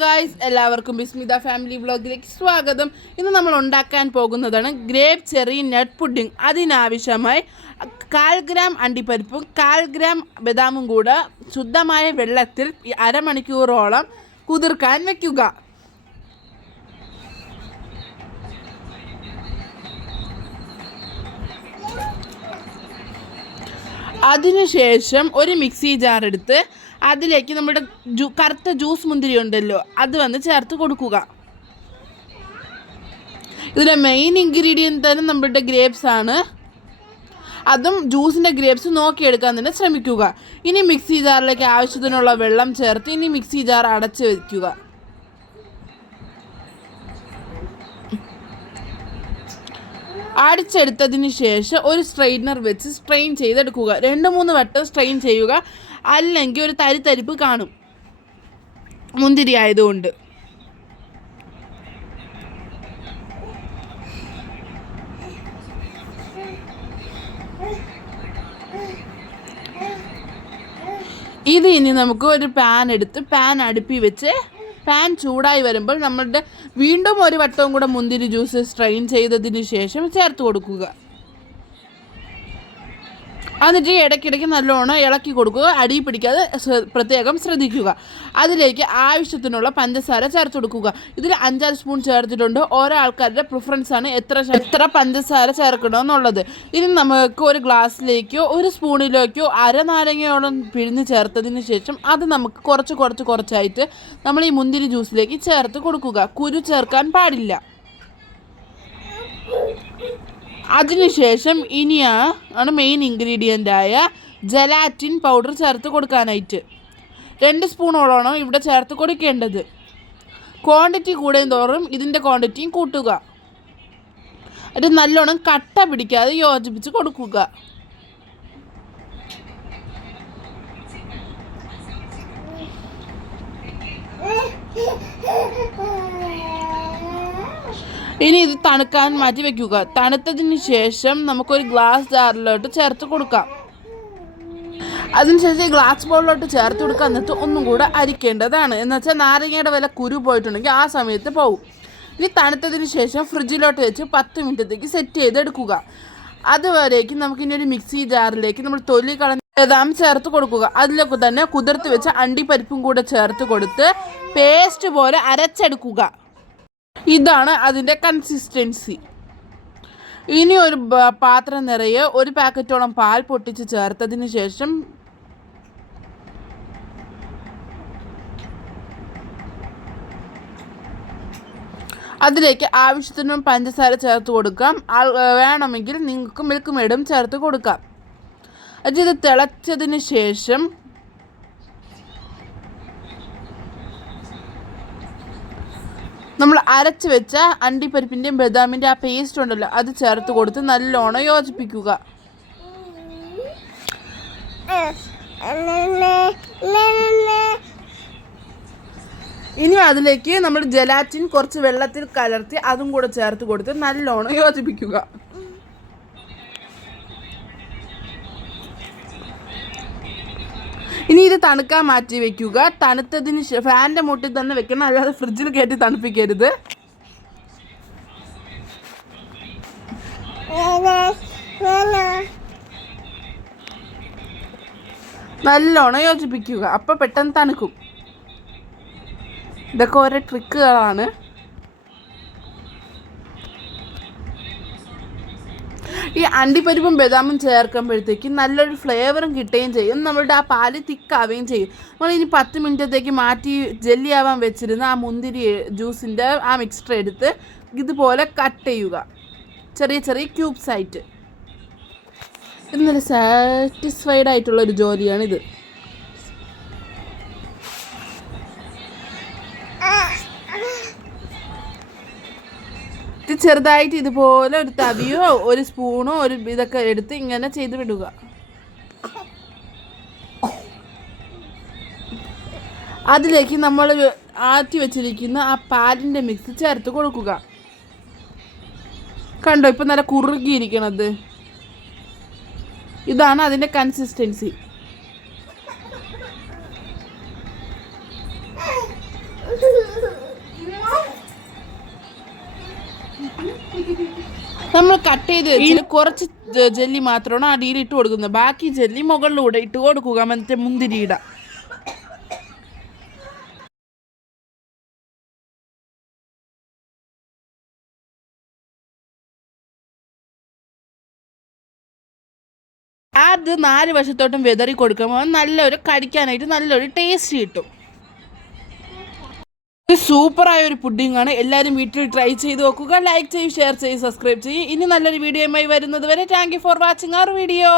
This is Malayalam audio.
ഗായ്സ്, എല്ലാവർക്കും ബിസ്മിത ഫാമിലി വ്ളോഗിലേക്ക് സ്വാഗതം. ഇന്ന് നമ്മൾ ഉണ്ടാക്കാൻ പോകുന്നതാണ് ഗ്രേപ്പ് ചെറി നട്ട് പുഡിംഗ്. അതിനാവശ്യമായി 1/4 ഗ്രാം അണ്ടിപ്പരിപ്പും 1/4 ഗ്രാം ബദാമും കൂടെ ശുദ്ധമായ വെള്ളത്തിൽ അരമണിക്കൂറോളം കുതിർക്കാൻ വയ്ക്കുക. അതിനുശേഷം ഒരു മിക്സി ജാർ എടുത്ത് അതിലേക്ക് നമ്മുടെ കറുത്ത ജ്യൂസ് മുന്തിരി ഉണ്ടല്ലോ അത് വന്ന് ചേർത്ത് കൊടുക്കുക. ഇതിലെ മെയിൻ ഇൻഗ്രീഡിയൻറ്റ് തന്നെ നമ്മുടെ ഗ്രേപ്സ് ആണ്. അതും ജ്യൂസിൻ്റെ ഗ്രേപ്സ് നോക്കിയെടുക്കാൻ തന്നെ ശ്രമിക്കുക. ഇനി മിക്സി ജാറിലേക്ക് ആവശ്യത്തിനുള്ള വെള്ളം ചേർത്ത് ഇനി മിക്സി ജാർ അടച്ച് വയ്ക്കുക. അടിച്ചെടുത്തതിന് ശേഷം ഒരു സ്ട്രെയിനർ വെച്ച് സ്ട്രെയിൻ ചെയ്തെടുക്കുക. 2-3 വട്ടം സ്ട്രെയിൻ ചെയ്യുക, അല്ലെങ്കിൽ ഒരു തരിപ്പ് കാണും മുന്തിരി ആയതുകൊണ്ട്. ഇത് ഇനി നമുക്ക് ഒരു പാൻ എടുത്ത് പാൻ അടുപ്പി വെച്ച് പാൻ ചൂടായി വരുമ്പോൾ നമ്മളുടെ വീണ്ടും ഒരു വട്ടവും കൂടെ മുന്തിരി ജ്യൂസ് സ്ട്രെയിൻ ചെയ്തതിന് ശേഷം ചേർത്ത് കൊടുക്കുക. എന്നിട്ട് ഇടയ്ക്കിടയ്ക്ക് നല്ലോണം ഇളക്കി കൊടുക്കുക. അടി പിടിക്കാതെ പ്രത്യേകം ശ്രദ്ധിക്കുക. അതിലേക്ക് ആവശ്യത്തിനുള്ള പഞ്ചസാര ചേർത്ത് കൊടുക്കുക. ഇതിൽ 5-6 സ്പൂൺ ചേർത്തിട്ടുണ്ട്. ഓരോ ആൾക്കാരുടെ പ്രിഫറൻസാണ് എത്ര പഞ്ചസാര ചേർക്കണമെന്നുള്ളത്. ഇനി നമുക്ക് ഒരു ഗ്ലാസ്സിലേക്കോ ഒരു സ്പൂണിലേക്കോ അരനാരങ്ങയോളം പിഴിഞ്ഞ് ചേർത്തതിന് ശേഷം അത് നമുക്ക് കുറച്ചായിട്ട് നമ്മൾ ഈ മുന്തിരി ജ്യൂസിലേക്ക് ചേർത്ത് കൊടുക്കുക. കുരു ചേർക്കാൻ പാടില്ല. അതിനുശേഷം ഇനിയാണ് മെയിൻ ഇൻഗ്രീഡിയൻ്റായ ജലാറ്റിൻ പൗഡർ ചേർത്ത് കൊടുക്കാനായിട്ട് 2 സ്പൂണോളമാണ് ഇവിടെ ചേർത്ത് കൊടുക്കേണ്ടത്. ക്വാണ്ടിറ്റി കൂടും തോറും ഇതിൻ്റെ ക്വാണ്ടിറ്റിയും കൂട്ടുക. അത് നല്ലോണം കട്ട പിടിക്കാതെ യോജിപ്പിച്ച് കൊടുക്കുക. ഇനി ഇത് തണുക്കാൻ മാറ്റി വയ്ക്കുക. തണുത്തതിന് ശേഷം നമുക്കൊരു ഗ്ലാസ് ജാറിലോട്ട് ചേർത്ത് കൊടുക്കാം. അതിനുശേഷം ഈ ഗ്ലാസ് ബൗളിലോട്ട് ചേർത്ത് കൊടുക്കുക. എന്നിട്ട് ഒന്നും കൂടെ അരിക്കേണ്ടതാണ്. എന്നുവെച്ചാൽ നാരങ്ങയുടെ വില കുരു പോയിട്ടുണ്ടെങ്കിൽ ആ സമയത്ത് പോകും. ഇനി തണുത്തതിന് ശേഷം ഫ്രിഡ്ജിലോട്ട് വെച്ച് 10 മിനിറ്റത്തേക്ക് സെറ്റ് ചെയ്തെടുക്കുക. അതുവരേക്കും നമുക്കിനി ഒരു മിക്സി ജാറിലേക്ക് നമ്മൾ തൊലി കളഞ്ഞ ബദാം ചേർത്ത് കൊടുക്കുക. അതിലേക്ക് തന്നെ കുതിർത്ത് വെച്ച അണ്ടിപ്പരിപ്പും കൂടെ ചേർത്ത് കൊടുത്ത് പേസ്റ്റ് പോലെ അരച്ചെടുക്കുക. ഇതാണ് അതിൻ്റെ കൺസിസ്റ്റൻസി. ഇനി ഒരു പാത്രം നിറയെ 1 പാക്കറ്റോളം പാൽ പൊട്ടിച്ച് ചേർത്തതിന് ശേഷം അതിലേക്ക് ആവശ്യത്തിനും പഞ്ചസാര ചേർത്ത് കൊടുക്കാം. വേണമെങ്കിൽ നിങ്ങൾക്ക് മിൽക്ക് മെയ്ഡും ചേർത്ത് കൊടുക്കാം. ഇത് തിളച്ചതിന് ശേഷം നമ്മൾ അരച്ച് വെച്ച അണ്ടിപ്പരിപ്പിൻ്റെയും ബദാമിൻ്റെ ആ പേസ്റ്റ് ഉണ്ടല്ലോ അത് ചേർത്ത് കൊടുത്ത് നല്ലോണം യോജിപ്പിക്കുക. ഇനി അതിലേക്ക് നമ്മൾ ജലാറ്റിൻ കുറച്ച് വെള്ളത്തിൽ കലർത്തി അതും കൂടെ ചേർത്ത് കൊടുത്ത് നല്ലോണം യോജിപ്പിക്കുക. ഇനി ഇത് തണുക്കാൻ മാറ്റി വയ്ക്കുക. തണുത്തതിന് ഫാനിൻ്റെ മുട്ടിൽ തന്നെ വെക്കണം, അല്ലാതെ ഫ്രിഡ്ജിൽ കയറ്റി തണുപ്പിക്കരുത്. നല്ലോണം യോജിപ്പിക്കുക. അപ്പോൾ പെട്ടെന്ന് തണുക്കും. ഇതൊക്കെ ഓരോ ട്രിക്കുകളാണ്. ഈ അണ്ടിപ്പരിപ്പും ബദാമും ചേർക്കുമ്പോഴത്തേക്കും നല്ലൊരു ഫ്ലേവറും കിട്ടുകയും ചെയ്യും. നമ്മളുടെ ആ പാല് തിക്കാവുകയും ചെയ്യും. നമ്മൾ ഇനി 10 മിനിറ്റത്തേക്ക് മാറ്റി ജെല്ലിയാവാൻ വെച്ചിരുന്ന ആ മുന്തിരി ജ്യൂസിൻ്റെ ആ മിക്സ്ചർ എടുത്ത് ഇതുപോലെ കട്ട് ചെയ്യുക, ചെറിയ ക്യൂബ്സ് ആയിട്ട്. ഇത് നല്ല സാറ്റിസ്ഫൈഡ് ആയിട്ടുള്ളൊരു ജോലിയാണിത്. ചെറുതായിട്ട് ഇതുപോലെ ഒരു തവിയോ ഒരു സ്പൂണോ ഒരു ഇതൊക്കെ എടുത്ത് ഇങ്ങനെ ചെയ്ത് വിടുക. അതിലേക്ക് നമ്മൾ ആറ്റി വെച്ചിരിക്കുന്ന ആ പാലിൻ്റെ മിക്സ് ചേർത്ത് കൊടുക്കുക. കണ്ടോ, ഇപ്പം നല്ല കുറുകിയിരിക്കണത്. ഇതാണ് അതിൻ്റെ കൺസിസ്റ്റൻസി. കട്ട് ചെയ്ത് വെച്ചിട്ട് കുറച്ച് ജെല്ലി മാത്രമാണ് അടിയിൽ ഇട്ട് കൊടുക്കുന്നത്. ബാക്കി ജെല്ലി മുകളിലൂടെ ഇട്ട് കൊടുക്കുക. മറ്റേ മുന്തിരിയുടെ അത് 4 വശത്തോട്ടും വെതറി കൊടുക്കുമ്പോൾ നല്ലൊരു കടിക്കാനായിട്ട് നല്ലൊരു ടേസ്റ്റ് കിട്ടും. സൂപ്പറായ ഒരു പുഡിംഗ് ആണ്. എല്ലാവരും വീട്ടിൽ ട്രൈ ചെയ്ത് നോക്കുക. ലൈക്ക് ചെയ്യൂ, ഷെയർ ചെയ്യൂ, സബ്സ്ക്രൈബ് ചെയ്യൂ. ഇനി നല്ലൊരു വീഡിയോയുമായി വരുന്നത് വരെ thank you for watching our video.